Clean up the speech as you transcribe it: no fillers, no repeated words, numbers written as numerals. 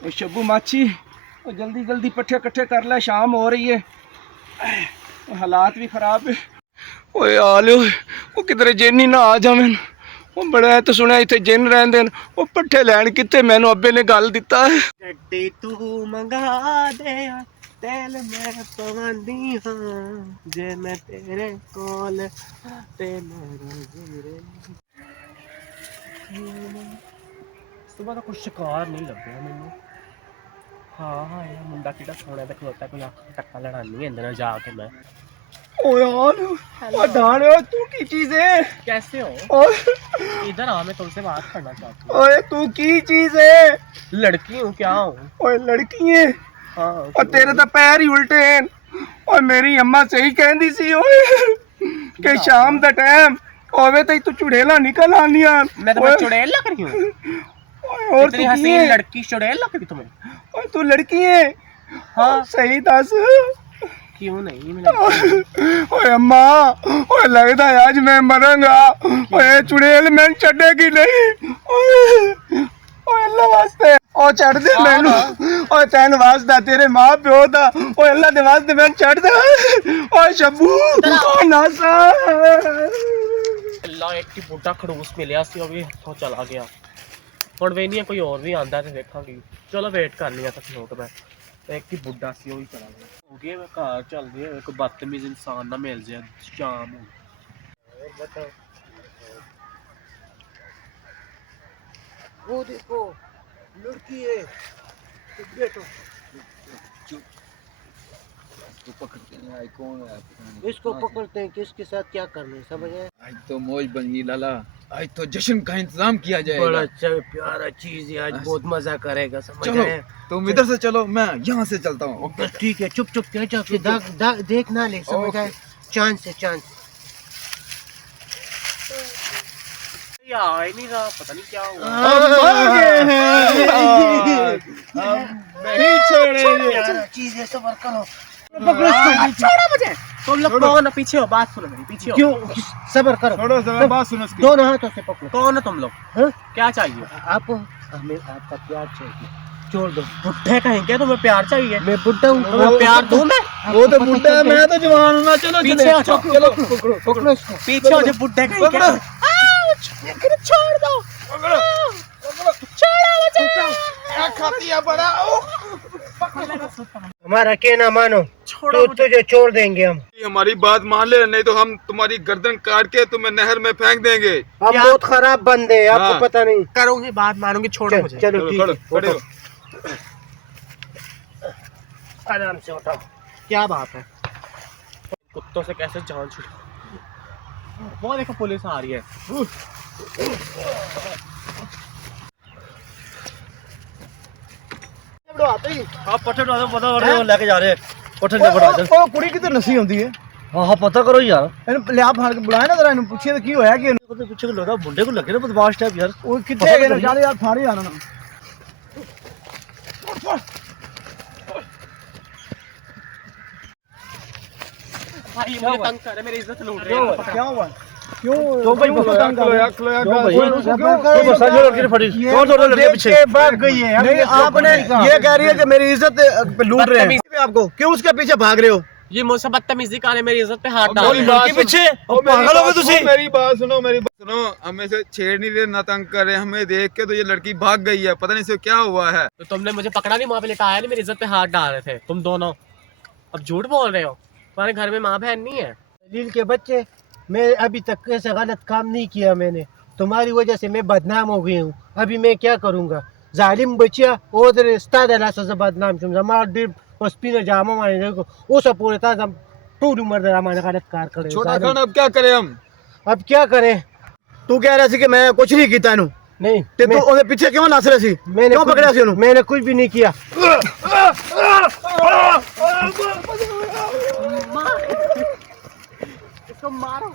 शब्बू माची जल्दी जल्दी पट्ठे कट्ठे कर ले, शाम हो रही है, हालात भी खराब है। ओए आ लो, वो किधरे जिन ही ना आ जावन। वो बड़ा तो सुनिया इतने जिन रहंदे न। वो पट्ठे लैन किते, मैनू अब्बे ने गल दिता है। गड्डी तू मंगा दे, तेल मैं पवांदी हां, जे मैं तेरे कोल ते मेरा जीरे। सुबह तो कुछ शिकार नहीं लगे मैनू। हाँ यह मुंडा किड़ा सोने तक खलोता, कोई टक्का लड़ानी है इंदर जाके मैं। ओ यार, ओ डाल तू की चीज है? कैसे हो? ओए इधर आ, मैं तुमसे बात करना चाहती हूँ। ओए तू की चीज है? लड़की हूँ, क्या हूँ? ओए लड़की है? हाँ और तेरे तो पैर ही उल्टे हैं। और मेरी अम्मा सही कहती सी ओए कि शाम दा टाइम होवे तो तू चुड़ेला निकल आनिया। मैं तो चुड़ैल लग रही हूँ। और इतनी तू हसीन लड़की चुड़ैल लग रही तुम्हें? और तू लड़की है? हाँ सही दस। क्यों नहीं मैं लड़की? ओए अम्मा, ओए लगता है आज मैं मरूंगा। ओए चुड़ैल मैं छड़ेगी नहीं। ओए अल्लाह वास्ते ओ छड़ दे मैनू। ओए तेन वास्ता तेरे मां प्यो दा, ओए अल्लाह दे वास्ते मैं छड़ दे। ओए शब्बू ओ नासा। अल्लाह एक की बूढ़ा खड़ूस मिलिया सी, अभी हथों चला गया। हुण वेनिया कोई और भी आंदा ते वेखांगी। चलो वेट करनी है तक लोट मैं। एक की बुढ़ा सी वही चला गया। हो गया मैं घर चल गया, एक बदतमीज इंसान ना मिल जाए शाम हो। और बताओ, वो देखो लड़की है, तो बैठो। इसको पकड़ते हैं, आई कौन है पता नहीं। इसको पकड़ते हैं, किसके साथ क्या करना है, समझ आए? आज तो मौज बनी लाला, आज तो जश्न का इंतजाम किया जाएगा। बड़ा अच्छा प्यारा चीज है, आज बहुत मजा करेगा, समझ चलो आए? तुम इधर से चलो, मैं यहाँ से चलता हूँ। बस ठीक है, चुप चुप क्या चुप देख ना ले, समझ आए? चांद से चांद। आ ही नहीं रहा, पता नहीं क्या हुआ। नहीं छोड़ेंगे। प्यारा चीज है, सबर करो। छोड़ो मुझे। तुम लोग कौन हो? पीछे हो, बात सुनो मेरी, पीछे हो। क्यों? सबर करो, छोड़ो जरा बात सुनो इसकी। दोनों हाथों से पकड़ो। कौन हो तुम लोग? हाँ? क्या चाहिए? आप हमें आपका प्यार चाहिए, छोड़ दो। बुढ़े कहेंगे तुम्हें प्यार चाहिए? मैं बुढ़ा हूँ, तुम्हें प्यार दूं मैं? वो तो बुढ़ा है, मैं तो जवान हूं ना। चलो पीछे हो, चलो पकड़ो इसको। पीछे हो, जो बुढ़े कहेंगे। छोड़ दो, छोड़ो मुझे। खातिया बड़ा हमारा कहना मानो, छोड़ो तो तुझे छोड़ देंगे हम। हमारी बात मान ले, नहीं तो हम तुम्हारी गर्दन काट के तुम्हें नहर में फेंक देंगे। हम बहुत खराब बंदे हैं, आपको हाँ। पता नहीं। करूंगी बात, मानूंगी, छोड़ो मुझे। चलो ठीक है, खड़े हो। उठो। आराम से उठाओ। क्या बात है? कुत्तों से कैसे जान छुड़ी? वो देखो पुलिस आ रही है। आप पट्टे डालो, पता कर रहे लेके जा रहे पट्टे ले बड़ा ਉਹ ਕੁੜੀ ਕਿਤੇ ਨਸੀ ਆਉਂਦੀ ਹੈ। हाँ हाँ पता करो यार। ਇਹਨੂੰ ਲਿਆ ਫੜ ਕੇ ਬੁਲਾਇਆ ਨਾ ਜਰਾ, ਇਹਨੂੰ ਪੁੱਛੀਏ ਤਾਂ ਕੀ ਹੋਇਆ ਕਿ ਇਹਨੂੰ। तो पीछे को लगा मुंडे को लगे ना बदमाश टाइप यार। ਉਹ ਕਿੱਥੇ ਗਏ ਨੇ? ਚੱਲ ਯਾਰ ਥਾਣੇ ਆਣਾ ਨਾ। भाई मुझे तंग कर रहे, मेरी इज्जत लूट रहे हैं। क्या हुआ? क्यों क्यों भाई तंग कर रहे हो? क्यों भाई? क्यों बसा जो लड़की ने फटी? कौन सा लड़के पीछे? भाग गई है। नहीं, आपने ये कह रही है कि मेरी इज्जत लूट रहे हैं आपको, क्यों उसके पीछे भाग रहे हो? ये मुझसे बदतमीजी का है, मेरी इज्जत पे हाथ डाल मेरी रहे हैं। बात लड़की पीछे पागल हो गए तुसी। मेरी बात सुनो, मेरी बात सुनो। हमें से छेड़ नहीं रहे, ना तंग कर रहे। हमें देख के तो ये लड़की भाग गई है, पता नहीं इसे क्या हुआ है। तो तुमने मुझे पकड़ा नहीं, वहाँ पे लिटाया नहीं, मेरी इज्जत पे हाथ डाल रहे थे तुम दोनों। अब झूठ बोल रहे हो, तुम्हारे घर में माँ बहन नहीं है? दलील के बच्चे, मैं अभी तक ऐसा गलत काम नहीं किया मैंने। तुम्हारी वजह से मैं बदनाम हो गई हूँ। अभी मैं क्या करूँगा? जालिम बच्चा और रिश्ता दला से बदनाम शुम मार दी पस्पीने जामा मारे देखो वो सब पूरे था हम पूरी उम्र दरा हमारे गलत कार करे। छोटा खान अब क्या करें हम? अब क्या करें? तू कह रहा सी कि मैं कुछ नहीं किया इनू, नहीं ते तू ਉਹਦੇ ਪਿੱਛੇ ਕਿਉਂ ਨੱਸ ਰਿਹਾ ਸੀ? मैंने क्यों पकड़ा सी ਉਹਨੂੰ? मैंने कुछ भी नहीं किया। इसको मारो।